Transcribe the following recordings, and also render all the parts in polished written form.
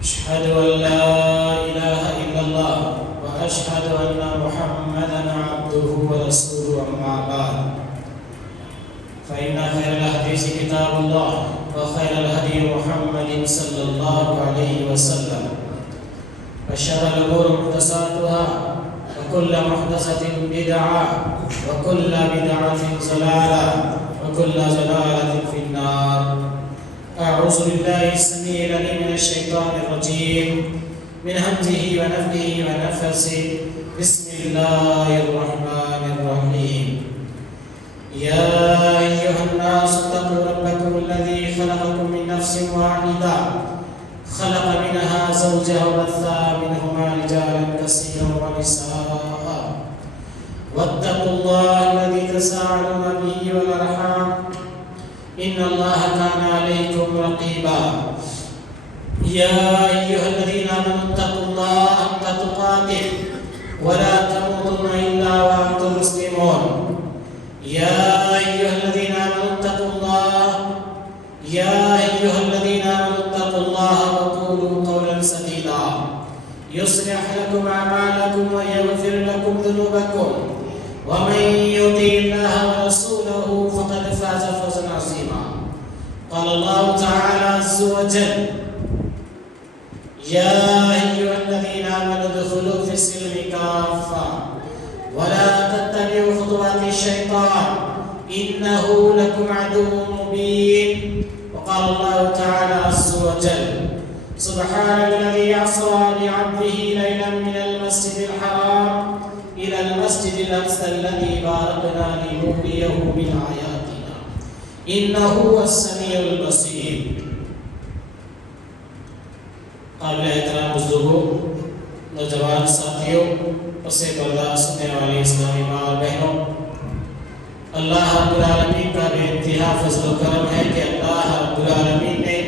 أشهد أن لا إله إلا الله وأشهد أن محمدا عبده ورسوله أما بعد فإن خير الحديث كتاب الله وخير الهدي محمد صلى الله عليه وسلم وشر الأمور محدثاتها وكل محدثة بدعة وكل بدعة ضلالة وكل ضلالة في النار. أعوذ بالله السميع العليم من الشيطان الرجيم من همزه ونفخه ونفثه. بسم الله الرحمن الرحيم. يا أيها الناس اتقوا ربكم الذي خلقكم من نفس واحدة خلق منها زوجها وبث منهما رجالا كثيرا ونساء واتقوا الله الذي تساءلون به والأرحام إن الله كان عليكم رقيبا. يا أيها الذين آمنوا اتقوا الله حق تقاته ولا تموتن إلا وأنتم مسلمون. يا أيها الذين آمنوا اتقوا الله وقولوا قولا سديدا يصلح لكم أعمالكم ويغفر لكم ذنوبكم ومن يطع الله ورسوله فقد فاز فوزا عظيما. قال الله تعالى عز وجل: يا أيها الذين آمنوا ادخلوا في السلم كافة ولا تتبعوا خطوات الشيطان إنه لكم عدو مبين. وقال الله تعالى عز وجل: سبحان الذي أسرى بعبده ليلا من المسجد الحرام إلى المسجد الأقصى الذي باركنا لنريه من آياتنا إنه هو السميع البصير. قابل احترام بزرگوں، نوجوان ساتھیوں، پس پردہ سننے والی اسلامی ماں اور بہنوں، اللہ رب العالمین کا بے انتہا فضل و کرم ہے کہ اللہ رب العالمین نے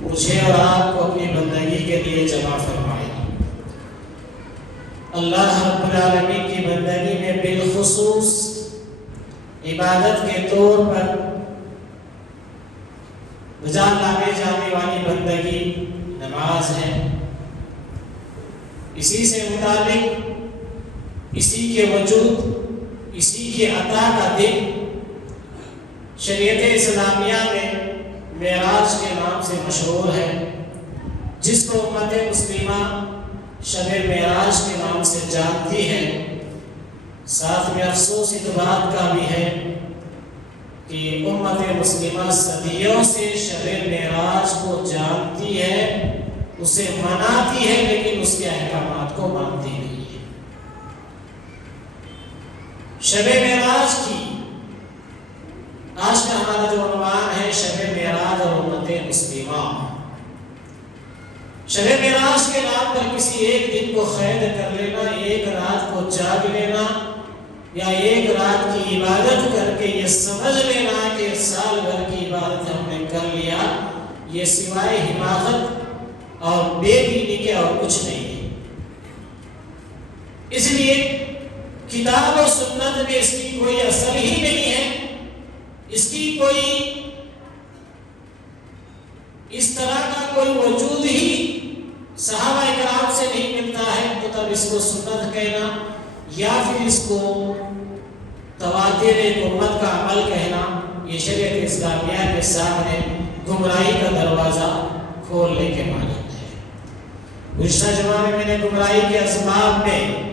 مجھے اور آپ کو اپنی بندگی کے لیے جمع فرمایا۔ اللہ رب العالمین کی بندگی میں بالخصوص عبادت کے طور پر بجان لانے جانے والی بندگی نماز ہے۔ اسی سے متعلق، اسی کے وجود، اسی کے عطا کا دن شریعت اسلامیہ میں معراج کے نام سے مشہور ہے، جس کو امت مسلمہ شب معراج کے نام سے جانتی ہے۔ ساتھ میں افسوس اس بات کا بھی ہے کہ امت مسلمہ صدیوں سے شب معراج کو جانتی ہے، اسے مناتی ہے، لیکن اس کے احکامات کو مانتی نہیں ہے۔ شب معراج کی آج کا ہمارا جو عنوان ہے شب معراج اور امت مسلمہ۔ شب معراج کے نام پر کسی ایک دن کو قید کر لینا، ایک رات کو جاگ لینا یا ایک رات کی عبادت کر کے یہ سمجھ لینا کہ سال بھر کی عبادت ہم نے کر لیا، یہ سوائے حماقت اور بے دینی کے اور کچھ نہیں ہے۔ اس لیے کتاب و سنت میں اس کی کوئی اثر ہی نہیں ہے، اس کی کوئی اس طرح کا کوئی وجود ہی صحابہ کرام سے نہیں ملتا ہے، تو تب اس کو سنت کہنا یا پھر اس کو تواتر امت کا عمل کہنا، یہ شریعت اسلامیہ کے سامنے گمراہی کا دروازہ کھولنے کے معنی ہے۔ گزشتہ جمعہ میں میں نے گمراہی کے اسباب میں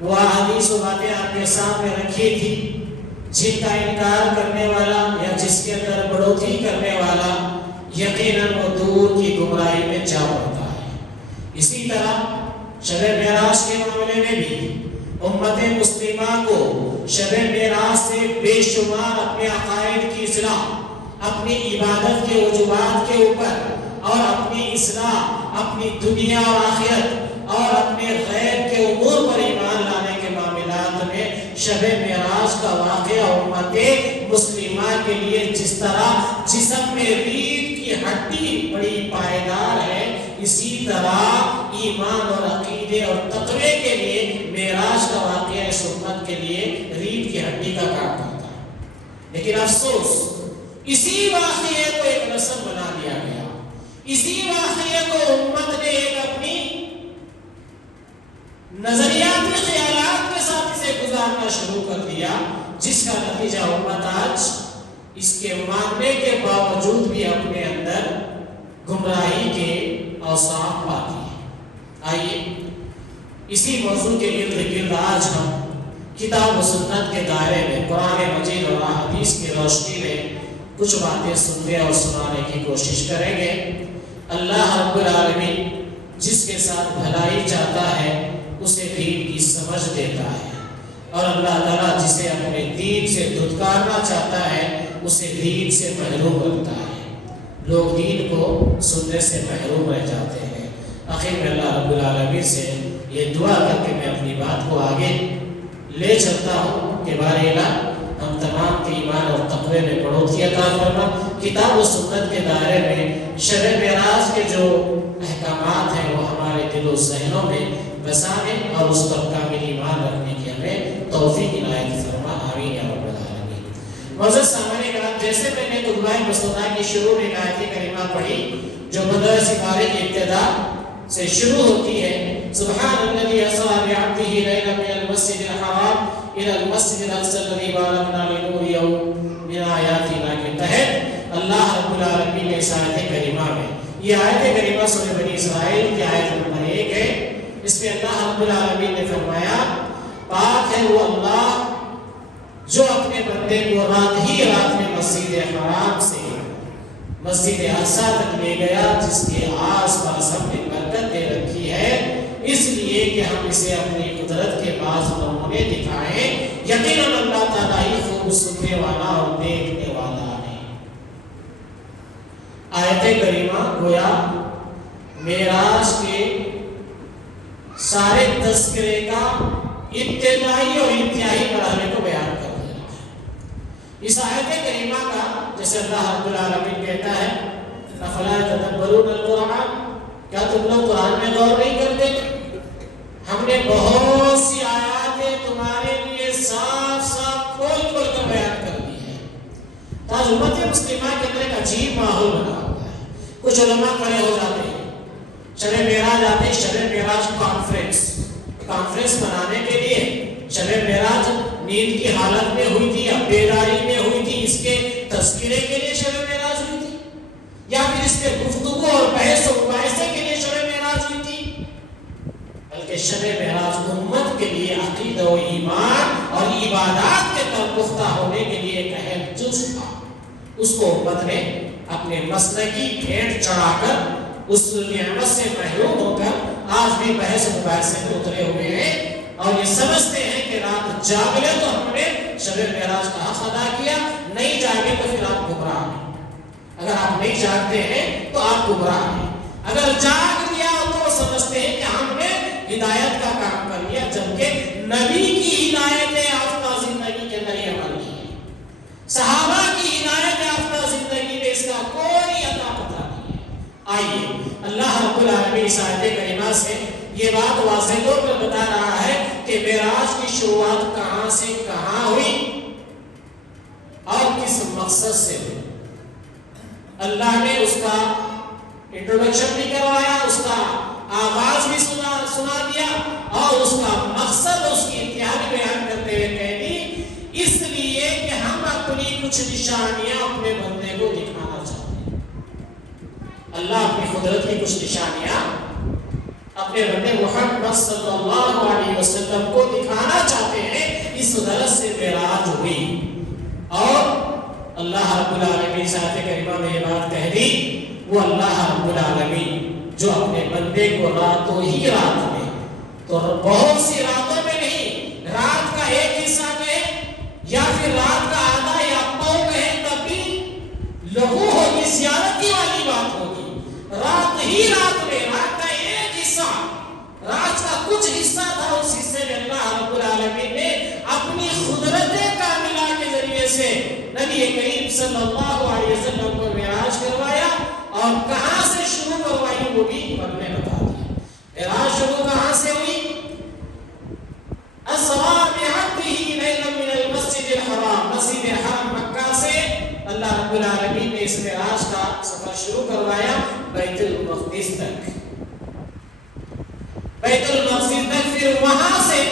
وہ احادیث و باتیں آپ کے سامنے رکھی تھی جن کا انکار کرنے والا یا جس کے اندر بڑھوتری کرنے والا یقیناً وہ دور کی گمراہی میں جا پڑتا ہے۔ اسی طرح شب معراج کے معاملے میں بھی امت مسلمہ کو شب معراج سے بے شمار اپنے عقائد کی اصلاح، اپنی عبادت کے وجوبات کے اوپر اور اپنی اصلاح، اپنی دنیا اور آخرت اور اپنے غیب کے امور پر ایمان لانے کے معاملات میں شب معراج کا واقعہ امت مسلمہ کے لیے جس طرح جسم میں ریڑھ کی ہڈی بڑی پائیدار ہے، اسی طرح ایمان اور عقیدے اور تقوی کے لیے معراج کا واقعہ اس امت کے لیے ریڑھ کی ہڈی کا کام کرتا ہے۔ لیکن افسوس اسی واقعے کو ایک رسم بنا دیا گیا، اسی واقعے کو امت دنیاوی خیالات کے ساتھ اسے گزارنا شروع کر دیا، جس کا نتیجہ امت آج اس کے ماننے کے باوجود بھی اپنے اندر گمراہی کے اوصاف پاتی ہے۔ آئیے اسی موضوع کے ارد گرد آج ہم کتاب و سنت کے دائرے میں قرآن مجید اور حدیث کی روشنی میں کچھ باتیں سننے اور سنانے کی کوشش کریں گے۔ اللہ رب العالمین جس کے ساتھ بھلائی چاہتا ہے اسے دین کی سمجھ دیتا ہے، اور اللہ تعالیٰ جسے اپنے دین سے دھتکارنا چاہتا ہے اسے دین سے محروم رکھتا ہے۔ لوگ دین کو سننے سے محروم رہ جاتے ہیں۔ آخر میں اللہ رب العالمین سے یہ دعا کر کے میں اپنی بات کو آگے لے چلتا ہوں کہ بار الہ ہم تمام کے ایمان اور تقوی میں بڑھوتری عطا فرما۔ کتاب و سنت کے دائرے میں شب معراج کے جو احکامات ہیں وہ ہمارے دل و ذہنوں میں بسانے اور اس پر کامل ایمان رکھنے کی ہمیں توفیق عنایت فرما، آمین یا رب العالمین۔ معزز سامعین کرام، جیسے میں نے خطبہ مسودہ کی شروع میں آیت کریمہ پڑھی جو بدر سپارے کی ابتدا سے شروع ہوتی ہے، سبحان الذی اسری بعبدہ لیلا من المسجد الحرام الى المسجد الاقصى الذي باركنا لنريه من آیاتنا کے تحت اللہ رب العالمین نے اس آیت کریمہ میں، یہ آیت کریمہ سورہ بنی اسرائیل کی آیت نمبر 1 ہے، اس میں اللہ رب العالمین نے فرمایا پاک ہے وہ اللہ جو اپنے بندے کو رات ہی رات میں مسجد حرام سے مسجد اقصیٰ تک لے گیا، جس کے آس پاس ہم نے برکت دے رکھی ہے، اس لیے کہ ہم اسے اپنی قدرت کے بعض نمونے دکھائیں۔ یقیناً اللہ تعالیٰ ہی خوب سننے والا اور دیکھنے والا ہے۔ آیت کریمہ گویا معراج کے سارے تذکرے کا ابتدائی اور انتہائی مرحلے کو بیان کر رہا ہے۔ اس آیت کریمہ کا جیسے اللہ رب العالمین کہتا ہے افلا تدبرون القرآن، کیا تم لوگ قرآن میں غور نہیں کرتے؟ ہم نے بہت سی آیاتیں تمہارے لیے صاف صاف کھول کھول کر بیان کر دی ہے۔ آج امت مسلمہ کے اندر ایک عجیب ماحول بنا ہوا ہے۔ کچھ علماء کھڑے ہو جاتے ہیں، شب معراج آتے ہیں، شب معراج کانفرنس منانے کے لیے شب معراج نیند کی حالت میں ہوئی تھی یا بیداری میں ہوئی تھی، اس کے تذکرے کے لیے شب معراج ہوئی تھی، یا پھر اس کے گفتگو اور بحث و مباحثے کے لیے شب معراج ہوئی تھی، بلکہ شب معراج امت کے لیے عقیدہ و ایمان اور عبادات کے پختہ ہونے کے لیے ایک اہم جز تھا۔ اس کو امت نے اپنے مسلکی بھیٹ چڑھا کر اس نعمت سے محروم ہو کر آج بھی بحث و مباحثے میں اترے ہوئے ہیں، اور یہ سمجھتے ہیں کہ رات جاگ لے تو ہم نے شب معراج کا حق ادا کیا، نہیں جاگے تو پھر آپ گمراہ ہیں۔ اگر آپ نہیں جاگتے ہیں تو آپ گمراہ ہیں، اگر جاگ لیا تو وہ سمجھتے ہیں کہ ہم نے ہدایت کا کام کر لیا، جبکہ نبی کی ہدایت یافتہ زندگی کے اندر یہ عمل نہیں ہے، صحابہ کی ہدایت یافتہ زندگی میں اس کا کوئی عطا پتہ نہیں ہے۔ آئیے اللہ رب العالمین اس آیت کریمہ سے یہ بات واضح طور پر بتا رہا ہے کہ معراج کی شروعات کہاں سے کہاں ہوئی اور کس مقصد سے ہوئی۔ اللہ نے اس کا انٹروڈکشن بھی کروایا، اس کا آغاز بھی سنا دیا، اور اس کا مقصد اس کی انتہا بھی بیان کرتے ہوئے کہہ دی، اس لیے کہ ہم اپنی کچھ نشانیاں اپنے بندے کو دکھانا چاہتے ہیں۔ اللہ اپنی قدرت کی کچھ نشانیاں اپنے بندے محمد صلی اللہ علیہ وسلم کو دکھانا چاہتے ہیں، اس غرض سے معراج ہوئی۔ اور اللہ رب العالمین اس آیت کریمہ میں یہ بات کہہ دی، وہ اللہ رب العالمین جو اپنے بندے کو راتوں ہی رات میں، تو بہت سی راتوں میں نہیں، رات کا ایک حصہ کہے یا پھر رات کا آدھا یا پاؤں کہے تب بھی لغو ہوگی، زیادتی والی بات ہوگی۔ رات ہی رات میں، رات کا ایک حصہ، رات کا کچھ حصہ تھا، اس حصے میں اللہ رب العالمین نے اپنی قدرت کاملہ کے ذریعے سے نبی کریم صلی اللہ علیہ وسلم کو معراج کروایا، اور کہاں سے شروع کروائی وہ بھی ہم نے بتا دیا۔ معراج شروع کہاں سے ہوئی؟ اسریٰ بعبدہ لیلا من المسجد الحرام، مسجد حرم مکہ سے اللہ رب العالمین نے اس معراج کا سفر شروع کروایا بیت المقدس تک، بیت المقدس تک، پھر وہاں سے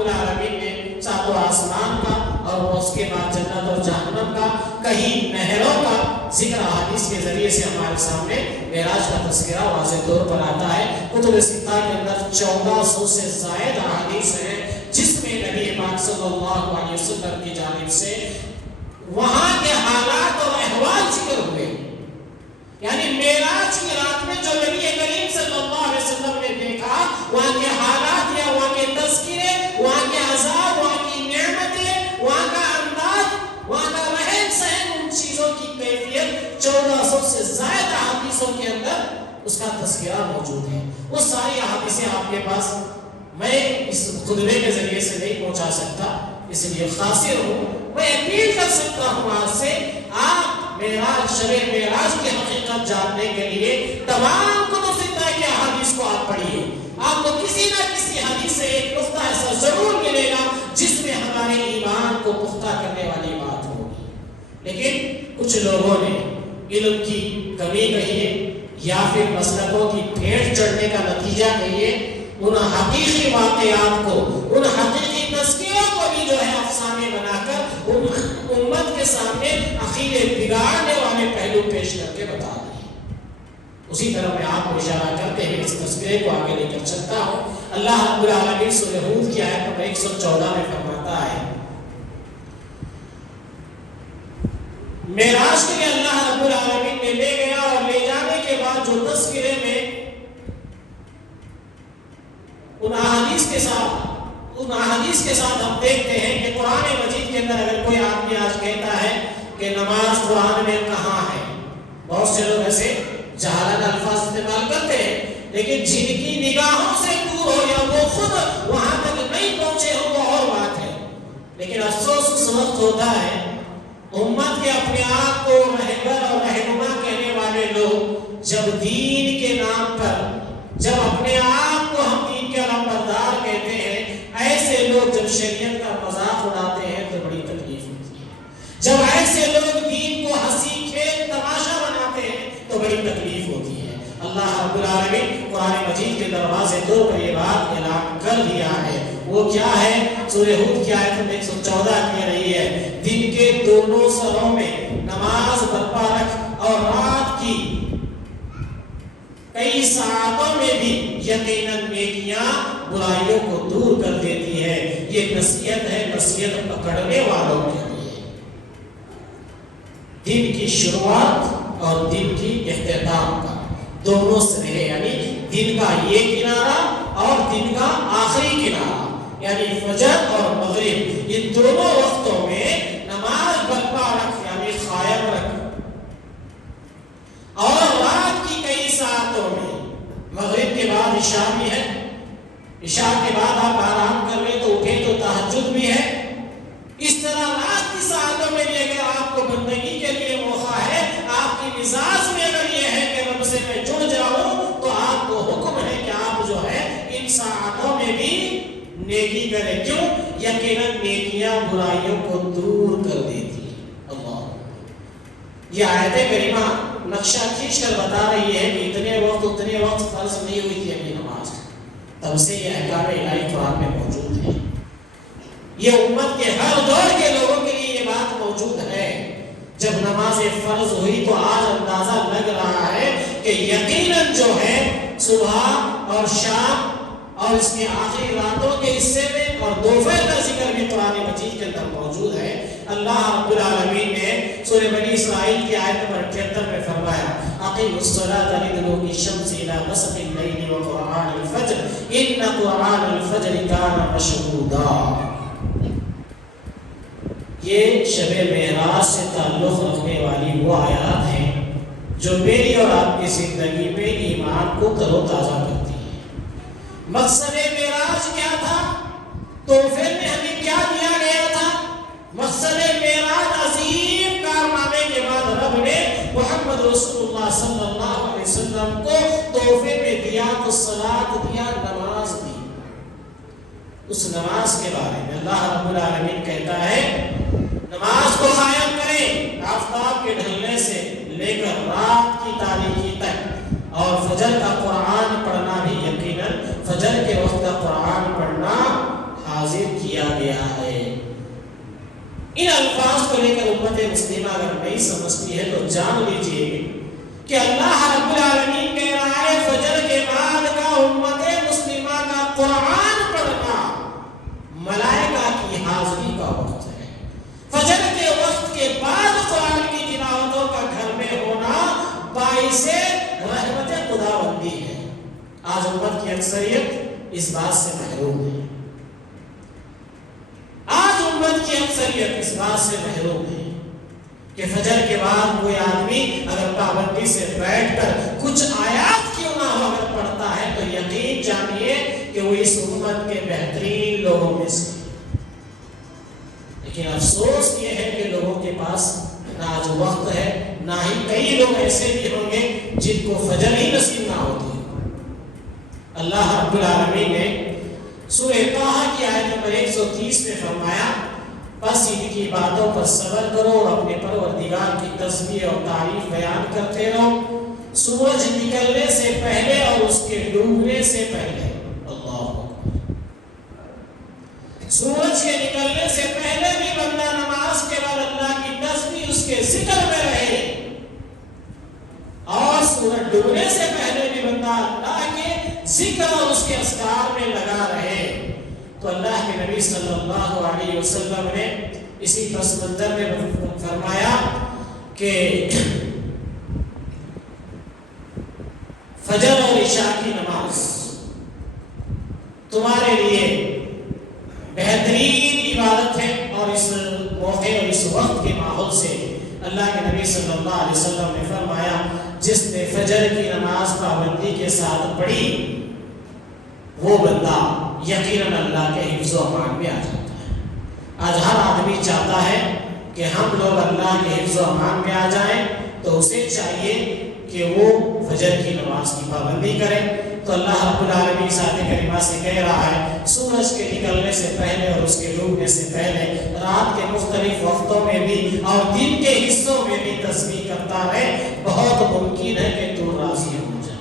رب العالمین نے ساتوں آسمان کا اور اس کے بعد جنت اور جہنم کا، کہیں نہروں کا ذکر حدیث کے ذریعے سے ہمارے سامنے معراج کا تذکرہ واضح طور پر آتا ہے۔ کتب ستہ کے اندر 1400 سے زائد احادیث ہیں جس میں نبی پاک صلی اللہ علیہ وسلم کی جانب سے وہاں کے حالات اور احوال ذکر ہوئے، یعنی معراج کی رات میں جو نبی کریم صلی اللہ علیہ وسلم نے دیکھا، وہاں کے حالات یا وہاں کے تذکرے، وہاں کے عذاب، وہاں کی نعمتیں، وہاں کا انداز، وہاں کا رہن سہن، ان چیزوں کی کیفیت 1400 سے زائد احادیثوں کے اندر اس کا تذکرہ موجود ہے۔ وہ ساری احادیثیں آپ کے پاس میں اس خطبے کے ذریعے سے نہیں پہنچا سکتا، اس لیے خاصر ہوں، میں اپیل کر سکتا ہوں آپ سے، آپ معراج، شب معراج کی حقیقت جاننے کے لیے تمام کتب ستہ کے احادیث کو آپ پڑھیے، آپ کو کسی نہ کسی حدیث سے ایک نقطہ ایسا ضرور ملے گا جس میں ہمارے ایمان کو پختہ کرنے والی بات ہوگی۔ لیکن کچھ لوگوں نے علم کی کمی کہیے یا پھر مسلکوں کی بھیڑ چڑھنے کا نتیجہ کہیے، ان حقیقی واقعات کو، ان حقیقی تذکروں کو بھی جو ہے افسانے بنا کر ان امت کے سامنے عقیدے بگاڑنے والے پہلو پیش کر کے بتا دیے۔ اسی طرح میں آپ کو اشارہ کرتے ہوئے اس تذکرے کو آگے لے کر چلتا ہوں۔ اللہ رب العالمین سورہ ہود کی آیت نمبر 114 میں فرماتا ہے، معراج کے لیے اللہ رب العالمین نے لے گیا اور لے جانے کے بعد جو تذکرے میں ان احادیث کے ساتھ ہم دیکھتے ہیں کہ قرآن مجید کے اندر اگر کوئی آدمی آج کہتا ہے کہ نماز قرآن میں کہاں ہے، بہت سے لوگ ایسے جہالت الفاظ استعمال کرتے ہیں، لیکن جن کی نگاہوں سے دور ہو یا وہ خود وہاں تک نہیں پہنچے ہو وہ اور بات ہے۔ لیکن افسوس اس وقت ہوتا ہے امت کے اپنے آپ کو رہبر اور رہنما کہنے والے لوگ جب دین کے نام پر، جب اپنے آپ کو ہم دین کے علمبردار کہتے ہیں، ایسے لوگ جب شریعت کا مذاق اڑاتے ہیں تو بڑی تکلیف ہوتی ہے۔ جب ایسے لوگ دین کو ہنسی کھیل تماشا بناتے ہیں تو بڑی تکلیف ہوتی ہے۔ اللہ رب العالمین قرآن مجید کے دروازے دو پر یہ بات اعلان کر دیا ہے، وہ کیا ہے؟ سورہ ہود کی آیت 114 کہہ رہی ہے، دن کے دونوں سروں میں نماز برپا رکھ اور رات کی کئی ساعتوں میں بھی یقیناً نیکیاں برائیوں کو دور کر دیتی ہے۔ یہ نصیحت ہے، نصیحت پکڑنے والوں کے لیے، دن کی شروعات اور دن کی اختتام کا دونوں سرے، یعنی دن کا یہ کنارہ اور دن کا آخری کنارہ، یعنی فجر اور مغرب، ان دونوں وقتوں میں نماز برپا رکھ، یعنی قائم رکھ، اور رات کی کئی ساعتوں میں، مغرب کے بعد عشاء بھی ہے، عشاء کے بعد آپ آرام کر رہے تو اٹھے تو تہجد بھی ہے، اس طرح رات کی ساعتوں میں بھی اگر آپ کو بندگی کے لیے موقع ہے، آپ کی مزاج میں اگر یہ ہے کہ رب سے میں جڑ جاؤں، تو آپ کو حکم ہے کہ آپ جو ہے ان ساعتوں میں بھی نیکی کریں۔ کیوں؟ یقیناً نیکیاں برائیوں کو دور کر دیتی ہیں۔ اللہ، یہ آیت کریمہ نقشہ کھینچ کر بتا رہی ہے کہ اتنے وقت فرض نہیں ہوئی تھی اپنی نماز، تب سے یہ احکام الہی قرآن میں موجود ہے۔ یہ امت کے ہر دور کے لوگوں کے لیے یہ بات موجود ہے۔ جب نماز فرض ہوئی تو آج اندازہ لگ رہا ہے کہ یقیناً جو ہے صبح اور شام اور اس کے آخری راتوں کے حصے میں اور دوپہر کا ذکر بھی قرآن مجید کے اندر موجود ہے۔ اللہ رب العالمین نے سورہ بنی اسرائیل کی آیت نمبر 78 میں فرمایا، اقیموا الصلاۃ لدلوک الشمس الی غسق اللیل وقرآن الفجر ان قرآن الفجر کان مشہودا۔ یہ شب معراج سے تعلق رکھنے والی وہ آیات ہیں جو میری اور آپ کی زندگی میں ایمان کو تر و تازہ کرتی ہیں۔ مقصد معراج کیا تھا؟ تحفے میں ہمیں کیا دیا گیا تھا؟ مقصد معراج عظیم کارنامے کے بعد رب نے محمد رسول اللہ صلی اللہ علیہ وسلم کو تحفے میں دیا تو صلاۃ دیا، نماز دی۔ اس نماز کے بارے میں اللہ رب العالمین کہتا ہے نماز کو قائم کریں آفتاب کے ڈھلنے سے لے کر رات کی تاریکی تک، اور فجر کا قرآن پڑھنا بھی یقیناً فجر کے وقت کا قرآن پڑھنا حاضر مسلمہ اگر نہیں سمجھتی ہے تو جان لیجئے کہ اللہ رب العالمین کہہ رہا ہے فجر کے بعد کا امت مسلمہ کا قرآن پڑھنا ملائکہ کی حاضری کا وقت ہے. فجر کے وقت کے بعد قرآن کی تلاوتوں کا گھر میں ہونا باعث رحمت خداوندی ہے. آج امت کی اکثریت اس بات سے محروم ہے. آج امت کی اکثریت اس بات سے محروم ہے کہ فجر کے بعد کوئی آدمی اگر پابندی سے بیٹھ کر کچھ آیات کیوں نہ ہو اگر پڑھتا ہے تو یقین جانیے کہ وہ اس امت کے بہترین لوگوں میں سے. لیکن افسوس یہ ہے کہ لوگوں کے پاس نہ آج وقت ہے, نہ ہی کئی لوگ ایسے بھی ہوں گے جن کو فجر ہی نصیب نہ ہوتی. اللہ رب العالمین نے سورہ طٰہٰ کی آیت نمبر 130 میں فرمایا بس ان کی باتوں پر صبر کرو اور اپنے پروردگار کی تسبیح اور تعریف بیان کرتے رہو سورج نکلنے سے پہلے اور اس کے ڈوبنے سے پہلے. اللہ سورج کے نکلنے سے پہلے بھی بندہ نماز کے بعد اللہ کی تسبیح اس کے ذکر میں رہے اور سورج ڈوبنے سے پہلے بھی بندہ اللہ کے ذکر اور اس کے اذکار میں لگا رہے. تو اللہ کے نبی صلی اللہ علیہ وسلم نے اسی پس منظر میں فرمایا کہ فجر اور عشاء کی نماز تمہارے لیے بہترین عبادت ہے. اور اس موقع اور اس وقت کے ماحول سے اللہ کے نبی صلی اللہ علیہ وسلم نے فرمایا جس نے فجر کی نماز پابندی کے ساتھ پڑھی وہ بندہ یقیناً اللہ کے حفظ و امان میں آ جاتا ہے. آج ہر آدمی چاہتا ہے کہ ہم لوگ اللہ کے حفظ و امان میں آ جائیں تو اسے چاہیے کہ وہ فجر کی نماز کی پابندی کرے. تو اللہ رب العالمین ذات کریمہ سے کہہ رہا ہے سورج کے نکلنے سے پہلے اور اس کے ڈوبنے سے پہلے رات کے مختلف وقتوں میں بھی اور دن کے حصوں میں بھی تسبیح کرتا رہے. بہت ممکن ہے کہ تو راضی ہو جائے.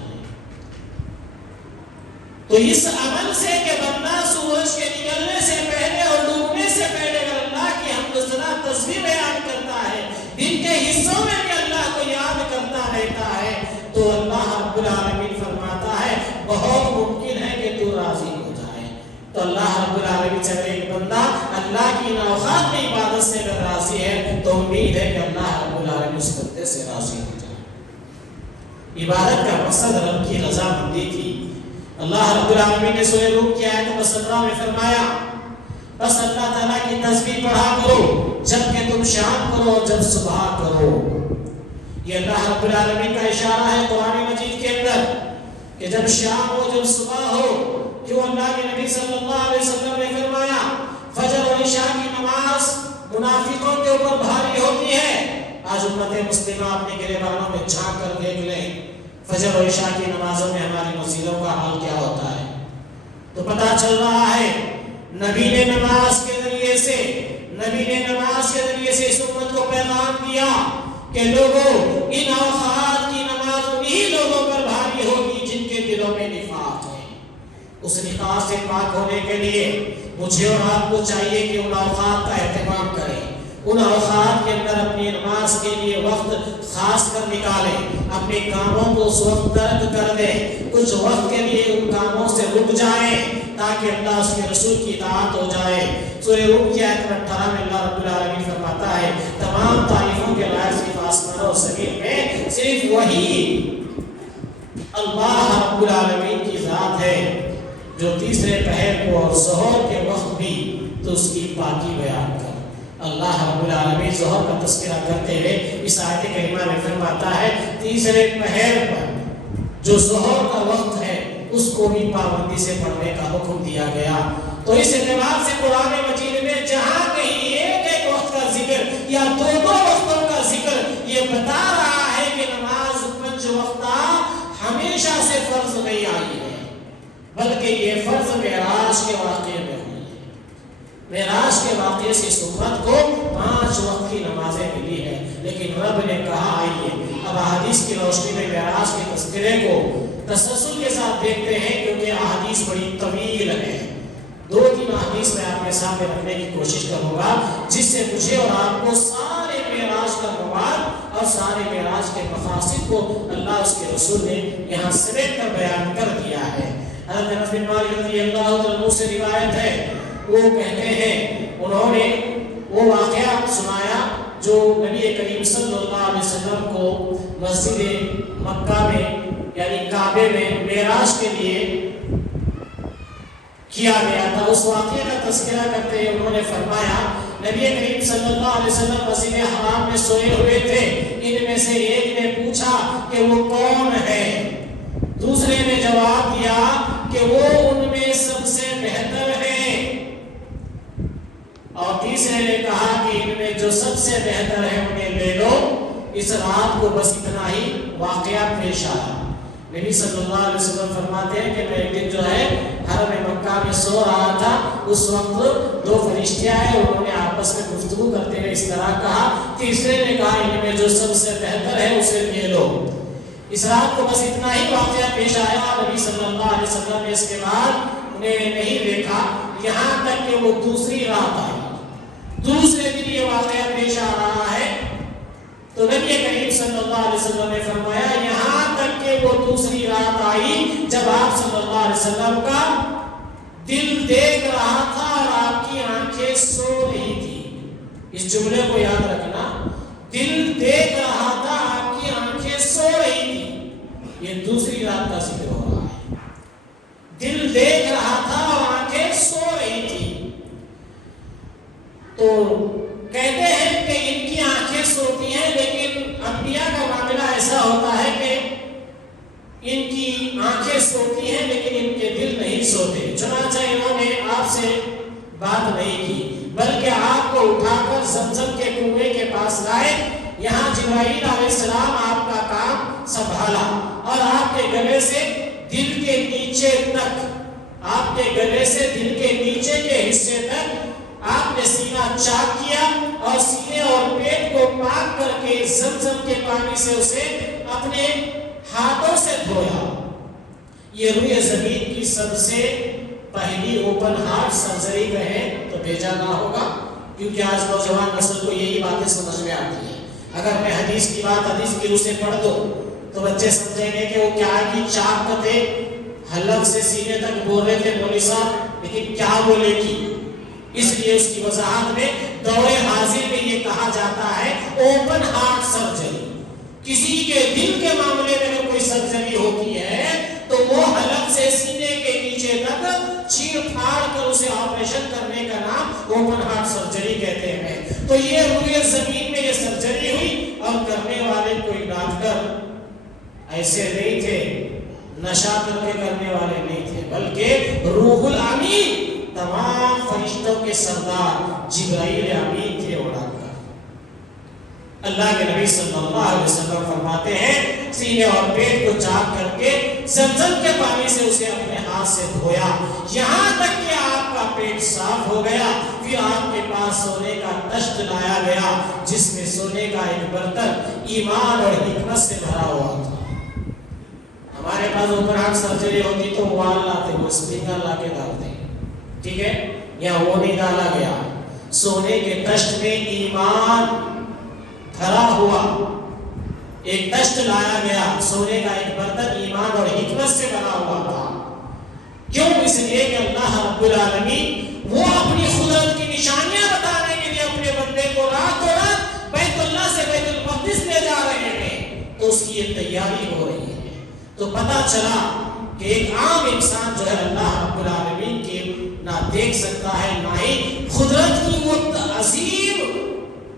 تو اس عمل سے کہ بندہ سورج کے نکلنے سے پہلے اور ڈوبنے سے پہلے اگر اللہ کی حمد و ثنا تسبیح بیان کرتا ہے دن کے حصوں میں بھی اللہ کو یاد کرتا رہتا ہے تو اللہ رب العالمین فرماتا ہے بہت ممکن ہے کہ تو راضی ہو جائے. تو اللہ رب العالمین جب ایک بندہ اللہ کی نوخات میں عبادت سے اگر راضی ہے تو امید ہے کہ اللہ رب العالمین اس بندے سے راضی ہو جائے. عبادت کا مقصد رب کی رضامندی تھی. اللہ رب العالمین نے سورہ روم کی آیت نمبر 17 میں فرمایا بس اللہ تعالیٰ کی تسبیح پڑھا کرو جب کہ تم شام کرو جب صبح کرو. یہ اللہ رب العالمین کا اشارہ ہے قرآن مجید کے اندر کہ جب شام ہو جب صبح ہو. کیوں اللہ کے نبی صلی اللہ علیہ وسلم نے فرمایا فجر اور عشاء کی نماز منافقوں کے اوپر بھاری ہوتی ہے. آج امت مسلمہ اپنے گریبانوں میں جھانک کر دیکھ لیں فجر اور عشاء کی نمازوں میں ہماری مسجدوں کا حال کیا ہوتا ہے تو پتہ چل رہا ہے نبی نے نماز کے ذریعے سے اس امت کو پیغام دیا کہ لوگوں ان اوقات کی نماز انہی لوگوں پر بھاری ہوگی جن کے دلوں میں نفاق ہے. اس نفاق سے پاک ہونے کے لیے مجھے اور آپ کو چاہیے کہ ان اوقات کا اہتمام کریں. ان اوقات کے اندر اپنی نماز کے لیے وقت خاص کر نکالیں. اپنے کاموں کو اس وقت ترک کر دیں. کچھ وقت کے لیے ان کاموں سے رک جائیں تاکہ اللہ اس کے رسول کی اطاعت ہو جائے. سورہ روم کی آیت 18 میں اللہ رب العالمین فرماتا ہے تمام تعریفوں کے لائق صرف آسمان اور زمین میں صرف وہی اللہ رب العالمین کی ذات ہے جو تیسرے پہر کو اور ظہر کے وقت بھی تو اس کی پاکی بیان کر. اللہ رب العالمین ظہر کا تذکرہ کرتے ہوئے اس آیت کریمہ میں فرماتا ہے تیسرے پہر پر جو ظہر کا وقت ہے اس کو بھی پابندی سے پڑھنے کا حکم دیا گیا. تو اس اعتبار سے قرآن مجید میں جہاں کہیں ایک وقت کا ذکر یا دو وقتوں کا ذکر یہ بتا رہا ہے کہ نماز 5 وقتہ ہمیشہ سے فرض نہیں آئی ہے بلکہ یہ فرض معراج کے واقعے میں ہوئی ہے. معراج کے واقعے سے اس امت کو 5 وقت کی نمازیں ملی ہے. لیکن رب نے کہا آئیے اب احادیث کی روشنی میں معراج کے تذکرے کو تسلسل کے ساتھ دیکھتے ہیں کیونکہ احادیث بڑی طویل ہے. 2-3 احادیث میں آپ کے سامنے رکھنے کی کوشش کروں گا جس سے مجھے اور آپ کو سارے معراج کا مواد اور سارے معراج کے مقاصد کو اللہ اس کے رسول نے یہاں سمیٹ کر بیان کر دیا ہے۔ حضرت انس بن مالک رضی اللہ عنہ سے روایت ہے، وہ کہتے ہیں انہوں نے وہ واقعہ سنایا جو نبی کریم صلی اللہ علیہ وسلم کو مسجد مکہ میں یعنی کعبے میں معراج کے لیے کیا گیا تھا۔ اس واقعے کا تذکرہ کرتے ہوئے انہوں نے فرمایا نبی کریم صلی اللہ علیہ وسلم مسجد حرام میں سوئے ہوئے تھے، ان میں سے ایک نے پوچھا کہ وہ کون ہے؟ دوسرے نے جواب دیا کہ وہ ان میں سب سے بہتر ہے، اور تیسرے نے کہا کہ ان میں جو سب سے بہتر ہے انہیں لے لو۔ اس رات کو بس اتنا ہی واقعہ پیش آیا۔ نبی صلی اللہ علیہ وسلم فرماتے ہیں کہ میں ایک دن جو ہے حرم مکہ میں سو رہا تھا، اس وقت دو فرشتے آئے، انہوں نے آپس میں گفتگو کرتے ہوئے اس طرح کہا، تیسرے نے کہا ان میں جو سب سے بہتر ہے اسے لے لو۔ اس رات کو بس اتنا ہی واقعہ پیش آیا۔ نبی صلی اللہ علیہ وسلم نے اس کے بعد انہیں نہیں دیکھا یہاں تک کہ وہ دوسری رات آئی۔ دوسرے دن یہ واقعہ پیش آ رہا ہے تو نبی کریم صلی اللہ علیہ وسلم نے فرمایا یہاں تک کہ وہ دوسری رات آئی جب آپ صلی اللہ علیہ وسلم کا دل دیکھ رہا تھا اور آپ کی آنکھیں سو رہی تھی۔ اس جملے کو یاد رکھنا، دل دیکھ رہا تھا آپ کی آنکھیں سو رہی تھی، یہ دوسری رات کا ذکر ہو رہا ہے۔ دل دیکھ رہا تھا اور آنکھیں سو رہی تھی، تو کہتے ہیں کہ ان کی آنکھیں سوتی ہیں، لیکن انبیاء کا معاملہ ایسا ہوتا ہے کہ ان کی آنکھیں سوتی ہیں لیکن ان کے دل نہیں سوتے۔ چنانچہ انہوں نے آپ سے بات نہیں کی بلکہ آپ کو اٹھا کر زمزم کے کنویں کے پاس لائے، یہاں جبرائیل علیہ السلام آپ کا کام سنبھالا اور آپ کے گلے سے دل کے نیچے تک، آپ کے گلے سے دل کے نیچے کے حصے تک آپ نے سینہ چاک کیا اور سینے اور پیٹ کو پاک کر کے زمزم کے پانی سے اسے اپنے ہاتھوں سے دھویا۔ یہ روئے زمین کی سب سے پہلی اوپن ہارٹ سرجری کہیں تو بھیجا نہ ہوگا، کیونکہ آج نوجوان نسل کو یہی باتیں سمجھ میں آتی ہیں۔ اگر میں حدیث کی بات حدیث کی روح سے پڑھ دو تو بچے سمجھیں گے کہ وہ کیا کی چاک تھے، حلق سے سینے تک بول رہے تھے مولوی صاحب، لیکن کیا بولے کی؟ اس لیے اس کی وضاحت میں دور حاضر میں یہ کہا جاتا ہے اوپن ہارٹ سرجری۔ کسی کے دل کے معاملے میں اگر کوئی سرجری ہوتی ہے تو وہ حلق سے سینے کے نیچے تک چیر پھاڑ کر اسے آپریشن کرنے کا نام اوپن ہارٹ سرجری کہتے ہیں۔ تو یہ روئے زمین میں یہ سرجری ہوئی اور کرنے والے کوئی ڈاکٹر ایسے نہیں تھے، نشہ کر کے کرنے والے نہیں تھے، بلکہ روح الامین تمام فرشتوں کے سردار جبرائیل امین تھے وہ ڈاکٹر۔ اللہ کے نبی صلی اللہ علیہ وسلم فرماتے ہیں سینے اور پیٹ کو چاک کر کے زمزم کے پانی سے اسے اپنے ہاتھ سے دھویا، یہاں تک کہ آپ کا پیٹ صاف ہو گیا۔ پھر آپ کے پاس سونے کا تشت لایا گیا جس میں سونے کا ایک برتن ایمان اور حکمت سے بھرا ہوا تھا۔ ہمارے پاس اوپن ہارٹ سرجری ہوتی تو وال لاتے، وہ اسپرنگر لا کے ڈالتے، ٹھیک ہے، یا وہ نہیں ڈالا گیا۔ سونے کے تشت میں ایمان بھرا ہوا ایک تشت لایا گیا، سونے کا ایک برتن ایمان اور حکمت سے بنا ہوا تھا۔ کیوں؟ اس لیے کہ اللہ رب العالمین وہ اپنی قدرت کی نشانیاں بتانے کے لیے اپنے بندے کو رات و رات بیت اللہ سے بیت المقدس لے جا رہے ہیں، تو اس کی یہ تیاری ہو رہی ہے۔ تو پتہ چلا کہ ایک عام انسان جو ہے اللہ رب العالمین کے نہ دیکھ سکتا ہے، نہ ہی قدرت کی وہ عظیم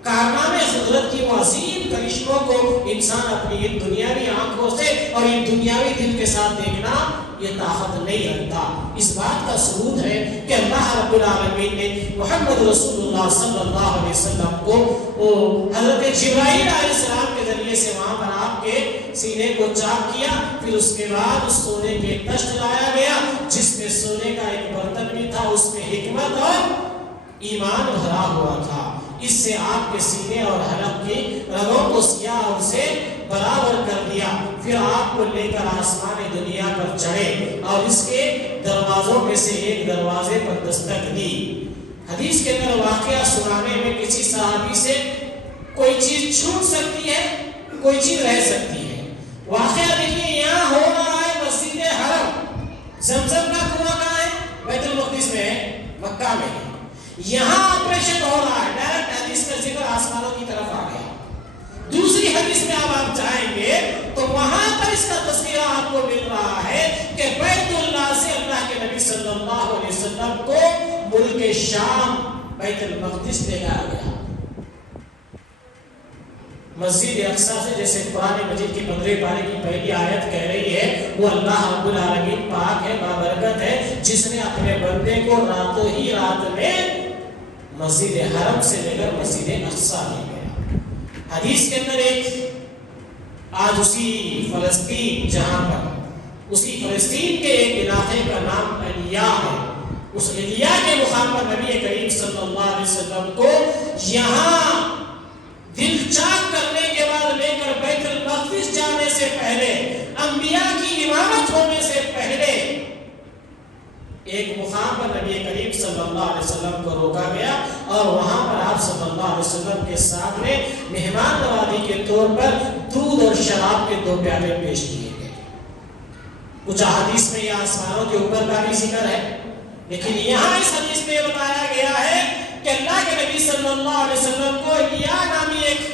کارنامے، قدرت کی وہ عظیم کرشموں کو انسان اپنی ان دنیاوی آنکھوں سے اور ان دنیاوی دل کے ساتھ دیکھنا یہ طاقت نہیں رکھتا۔ اس بات کا ثبوت ہے کہ اللہ رب العالمین نے محمد رسول اللہ صلی اللہ علیہ وسلم کو وہ حضرت جبرائیل علیہ السلام کے ذریعے سے وہاں پر آپ کے سینے کو چاک کیا، پھر اس کے بعد اس سونے کے تشت لایا گیا جس میں سونے کا ایک برتن بھی تھا، اس میں حکمت اور ایمان بھرا ہوا تھا۔ اس سے آپ کے سینے اور حلق کی رگوں کو سیاہ اور سے برابر کر دیا۔ پھر آپ کو لے کر آسمان دنیا پر چڑھے اور اس کے دروازوں میں سے ایک دروازے پر دستک دی۔ حدیث کے اندر واقعہ سنانے میں کسی صحابی سے کوئی چیز چھوٹ سکتی ہے، کوئی چیز رہ سکتی ہے۔ واقعہ دیکھیے یہاں ہو رہا ہے مسجد حرم، زمزم کا کنواں کہاں ہے؟ بیت المقدس میں ہے، مکہ میں ہے۔ یہاں آپریشن ہو رہا ہے، ڈائریکٹ حدیث کا ذکر آسمانوں کی طرف آ گیا۔ دوسری حدیث میں آپ جائیں گے تو وہاں پر اس کا تذکرہ آپ کو مل رہا ہے کہ بیت اللہ سے اللہ کے نبی صلی اللہ علیہ وسلم کو ملک شام بیت المقدس لے جایا گیا۔ مسجد اقصی سے، جیسے قرآن مجید کی 15 پارے کی پہلی آیت کہہ رہی ہے، وہ اللہ رب العالمین پاک ہے، بابرکت ہے، جس نے اپنے بندے کو راتوں ہی رات میں مسجد حرم سے لے کر مسجد اقصی لے گیا۔ حدیث کے اندر ایک آج اسی فلسطین، جہاں پر اسی فلسطین کے ایک علاقے کا نام الیا ہے، اس الیا کے مقام پر نبی کریم صلی اللہ علیہ وسلم کو یہاں دل چاک کرنے کے بعد لے کر بیت المقدس جانے سے پہلے، انبیاء کی امامت ہونے سے پہلے، ایک مقام پر نبی کریم صلی اللہ علیہ وسلم کو روکا گیا اور وہاں پر آپ صلی اللہ علیہ وسلم کے سامنے مہمان نوازی کے طور پر دودھ اور شراب کے 2 پیالے پیش کیے گئے۔ کچھ حدیث میں یہ آسمانوں کے اوپر کا بھی ذکر ہے، لیکن یہاں اس حدیث میں بتایا گیا ہے کہ اللہ کے نبی صلی اللہ علیہ وسلم کو الیا نامی ایک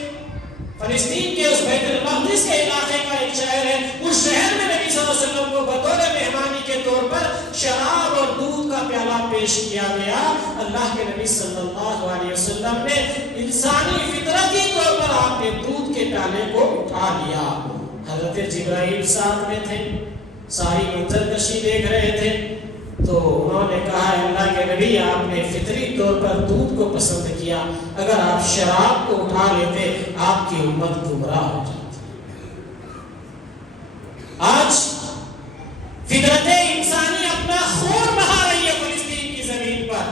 فلسطین کے اس بیت المقدس کے علاقے کا ایک شہر ہے، اس شہر میں نبی صلی اللہ علیہ وسلم کو بطور مہمانی کے طور پر شراب اور دودھ کا پیالہ پیش کیا گیا۔ اللہ کے نبی صلی اللہ علیہ وسلم نے انسانی فطرتی طور پر آپ نے دودھ کے پیالے کو اٹھا لیا۔ حضرت جبرائیل ساتھ میں تھے، ساری منظر کشی دیکھ رہے تھے، تو انہوں نے کہا اللہ کے نبی آپ نے فطری طور پر دودھ کو پسند کیا، اگر آپ شراب کو اٹھا لیتے آپ کی امت گمراہ ہو جاتی۔ آج فطرت انسانی اپنا خون بہا رہی ہے فلسطین کی زمین پر۔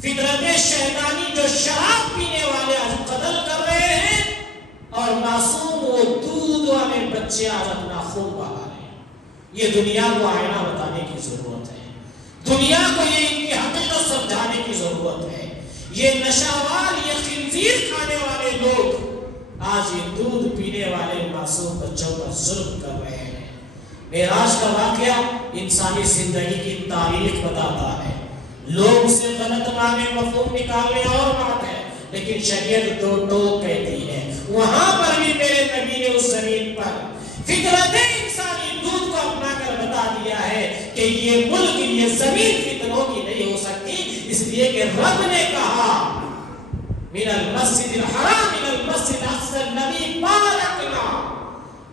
فطرت شیطانی جو شراب پینے والے آج قتل کر رہے ہیں اور معصوم وہ دودھ والے بچے آج اپنا خون بہا رہے ہیں۔ یہ دنیا کو آئینہ بتانے کی ضرورت ہے، دنیا کو یہ ان کی حقیقت سمجھانے کی ضرورت ہے۔ یہ نشہوار، یہ خنزیر کھانے والے لوگ آج یہ دودھ پینے والے معصوم بچوں پر ظلم کر رہے ہیں۔ معراج کا واقعہ انسانی زندگی کی تاریخ بتاتا ہے۔ لوگ اسے غلط معنی مفہوم نکالنے اور بات ہے، لیکن شریعت دو ٹوک کہتی ہے۔ وہاں پر بھی میرے نبی نے اس زمین پر فطرت انسانی دودھ کو اپنا کر بتا دیا ہے کہ یہ ملک، یہ زمین فتنوں کی نہیں ہو سکتی، اس لیے کہ رب نے کہا من المسجد الحرام من المسجد الاقصى الذي باركنا،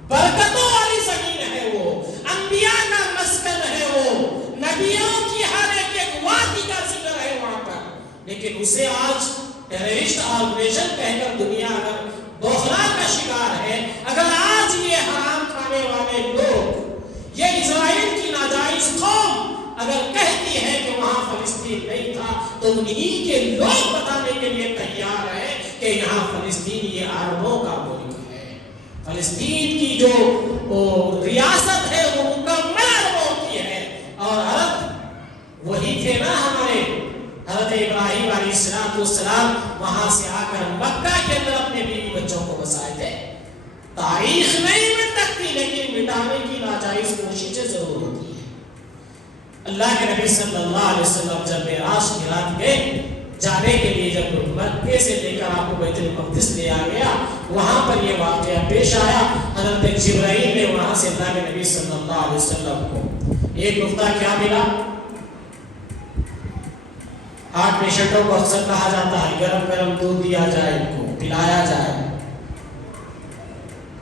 برکتوں والی زمین ہے وہ، انبیاء کا مسکن ہے وہ، نبیوں کی ہر ایک وادی کا ذکر ہے وہاں پر، لیکن اسے آج ٹیررسٹ آرگنیشن کہہ کر دنیا اگر بوخلا کا شکار ہے، اگر آج یہ حرام کھانے والے لوگ، یہ اسرائیل کی ناجائز قوم اگر کہتی ہے کہ وہاں فلسطین نہیں تھا، تو انہی کے لوگ بتانے کے لیے تیار ہے کہ یہاں فلسطین یہ عربوں کا ملک ہے۔ فلسطین کی جو ریاست ہے وہ مکمل عربوں کی ہے، اور عرب وہی تھے نا ہمارے حضرت ابراہیم علیہ السلام وہاں سے آ کر مکہ کے اندر اپنے بیوی بچوں کو بسائے تھے۔ تاریخ نہیں مٹ سکتی، لیکن مٹانے کی ناجائز کوششیں ضرور ہوتی ہیں۔ اللہ کے نبی صلی اللہ علیہ وسلم جب معراج کی رات گئے، جانے کے لیے جب مکے سے لے کر آپ کو بیت المقدس لے آ گیا، وہاں پر یہ واقعہ پیش آیا۔ حضرت جبرائیل نے وہاں سے اللہ کے نبی صلی اللہ علیہ وسلم کو ایک نقطہ کیا ملا؟ ہارٹ پیشنٹوں کو اکثر کہا جاتا ہے گرم گرم دودھ دیا جائے، ان کو پلایا جائے،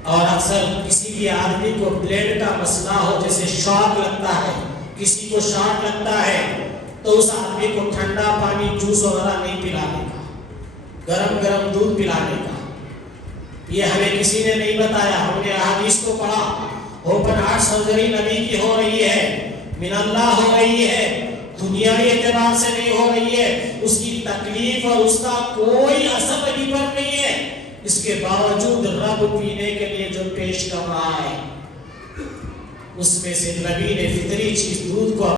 اور اکثر کسی بھی آدمی کو بلڈ کا مسئلہ ہو، جیسے شاک لگتا ہے، کسی کو شاک لگتا ہے، تو اس آدمی کو ٹھنڈا پانی جوس وغیرہ نہیں پلانے کا، گرم گرم دودھ پلانے کا۔ یہ ہمیں کسی نے نہیں بتایا، ہم نے احادیث کو پڑھا۔ اوپن ہارٹ سرجری نبی کی ہو رہی ہے، من اللہ ہو رہی ہے، دنیاوی اعتبار سے نہیں ہو رہی ہے، اس کی تکلیف اور اس کا کوئی اثر ابھی پر نہیں ہے، اس کے باوجود رب پینے کے لیے جو پیش کر رہا ہے، اس میں سے نبی نے فطری چیز دودھ کو